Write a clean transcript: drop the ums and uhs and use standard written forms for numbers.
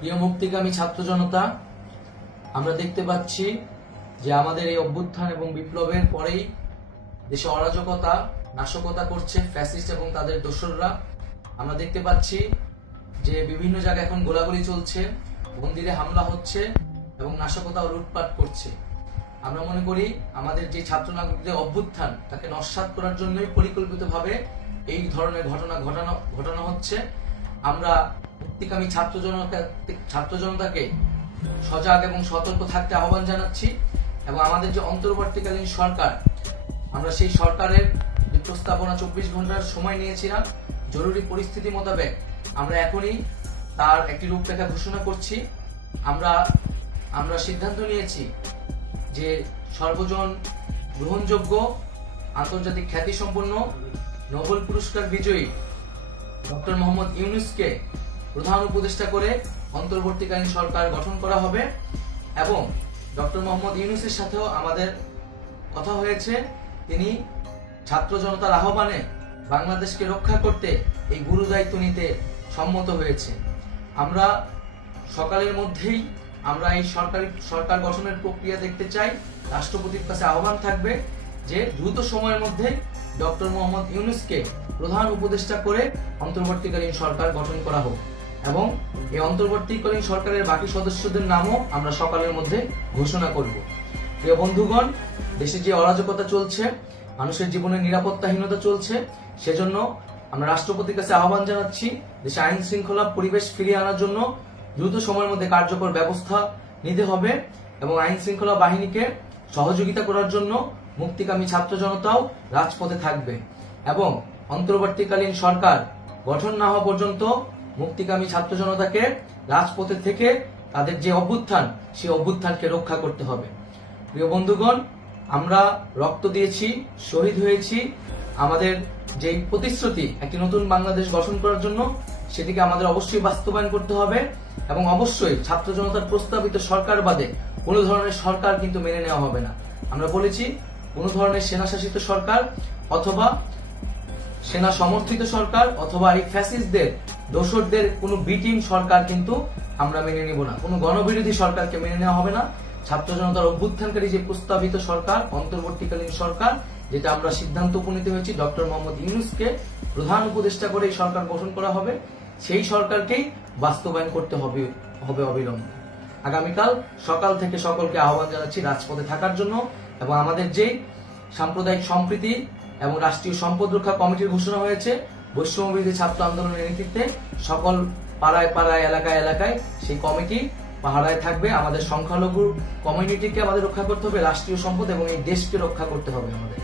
প্রিয় মুক্তিকামী ছাত্র জনতা, আমরা দেখতে পাচ্ছি যে আমাদের এই অভ্যুত্থান এবং বিপ্লবের পরেই দেশে অরাজকতা নাশকতা করছে ফ্যাসিস্ট এবং তাদের দোসররা। আমরা দেখতে পাচ্ছি যে বিভিন্ন জায়গায় এখন গোলাগুলি চলছে, মন্দিরে হামলা হচ্ছে এবং নাশকতা ও লুটপাট করছে। আমরা মনে করি আমাদের যে ছাত্র নাগরিকদের অভ্যুত্থান তাকে নস্যাৎ করার জন্যই পরিকল্পিতভাবে এই ধরনের ঘটনা ঘটানো হচ্ছে। আমরা মুক্তিকামী ছাত্র জনতাকে সজাগ এবং সতর্ক থাকতে আহ্বান জানাচ্ছি এবং আমাদের যে অন্তর্বর্তীকালীন সরকার, আমরা সেই সরকারের যে প্রস্তাবনা 24 ঘন্টার সময় নিয়েছিলাম, জরুরি পরিস্থিতি মোতাবেক আমরা এখনই তার একটি রূপরেখা ঘোষণা করছি। আমরা সিদ্ধান্ত নিয়েছি যে সর্বজন গ্রহণযোগ্য আন্তর্জাতিক খ্যাতিসম্পন্ন নোবেল পুরস্কার বিজয়ী ডক্টর মোহাম্মদ ইউনূসকে প্রধান উপদেষ্টা করে অন্তর্বর্তীকালীন সরকার গঠন করা হবে এবং ডক্টর মোহাম্মদ ইউনূসের সাথেও আমাদের কথা হয়েছে। তিনি ছাত্র জনতার আহ্বানে বাংলাদেশকে রক্ষা করতে এই গুরু দায়িত্ব নিতে সম্মত হয়েছে। আমরা সকালের মধ্যেই আমরা এই সরকার গঠনের প্রক্রিয়া দেখতে চাই। রাষ্ট্রপতির কাছে আহ্বান থাকবে যে দ্রুত সময়ের মধ্যে ডক্টর মোহাম্মদ ইউনূসকে প্রধান উপদেষ্টা করে অন্তর্বর্তীকালীন সরকার গঠন করা হোক এবং এই অন্তর্বর্তীকালীন সরকারের বাকি সদস্যদের নামও আমরা সকালের মধ্যে ঘোষণা করব। প্রিয় বন্ধুগণ, দেশে যে অরাজকতা চলছে, মানুষের জীবনের নিরাপত্তাহীনতা চলছে, সেজন্য আমরা রাষ্ট্রপতির কাছে আহ্বান জানাচ্ছি দেশে আইন শৃঙ্খলা পরিবেশ ফিরিয়ে আনার জন্য দ্রুত সময়ের মধ্যে কার্যকর ব্যবস্থা নিতে হবে এবং আইন শৃঙ্খলা বাহিনীকে সহযোগিতা করার জন্য মুক্তিকামী ছাত্র জনতাও রাজপথে থাকবে এবং অন্তর্বর্তীকালীন সরকার গঠন না হওয়া পর্যন্ত মুক্তিকামী ছাত্র জনতাকে রাজপথে থেকে তাদের যে অভ্যুত্থান, সেই অভ্যুত্থানকে রক্ষা করতে হবে। প্রিয় বন্ধুগণ, আমরা রক্ত দিয়েছি, শহীদ হয়েছি। আমাদের যে প্রতিশ্রুতি একটি নতুন বাংলাদেশ গঠন করার জন্য, সেটিকে আমাদের অবশ্যই বাস্তবায়ন করতে হবে এবং অবশ্যই ছাত্র জনতার প্রস্তাবিত সরকার বাদে কোনো ধরনের সরকার কিন্তু মেনে নেওয়া হবে না। আমরা বলেছি কোন ধরনের সেনা শাসিত সরকার অথবা সেনা সমর্থিত সরকার অথবা এই ফ্যাসিস্টদের দোসরদের কোনো বি টিম সরকার কিন্তু আমরা মেনে নিব না। কোনো গণবিরোধী সরকারকে মেনে নেওয়া হবে না। ছাত্র জনতার অভ্যুত্থানকারী যে প্রস্তাবিত সরকার, অন্তর্বর্তীকালীন সরকার, যেটা আমরা সিদ্ধান্ত উপনীত হয়েছি ডক্টর মোহাম্মদ ইউনূসকে প্রধান উপদেষ্টা করে এই সরকার গঠন করা হবে, সেই সরকারকেই বাস্তবায়ন করতে হবে অবিলম্বে। আগামীকাল সকাল থেকে সকলকে আহ্বান জানাচ্ছি রাজপথে থাকার জন্য এবং আমাদের যে সাম্প্রদায়িক সম্প্রীতি এবং রাষ্ট্রীয় সম্পদ রক্ষা কমিটির ঘোষণা হয়েছে বৈষম্যবিরোধী ছাত্র আন্দোলনের নেতৃত্বে, সকল পাড়ায় পাড়ায় এলাকায় এলাকায় সেই কমিটি পাহারায় থাকবে। আমাদের সংখ্যালঘু কমিউনিটিকে আমাদের রক্ষা করতে হবে, রাষ্ট্রীয় সম্পদ এবং এই দেশকে রক্ষা করতে হবে আমাদের।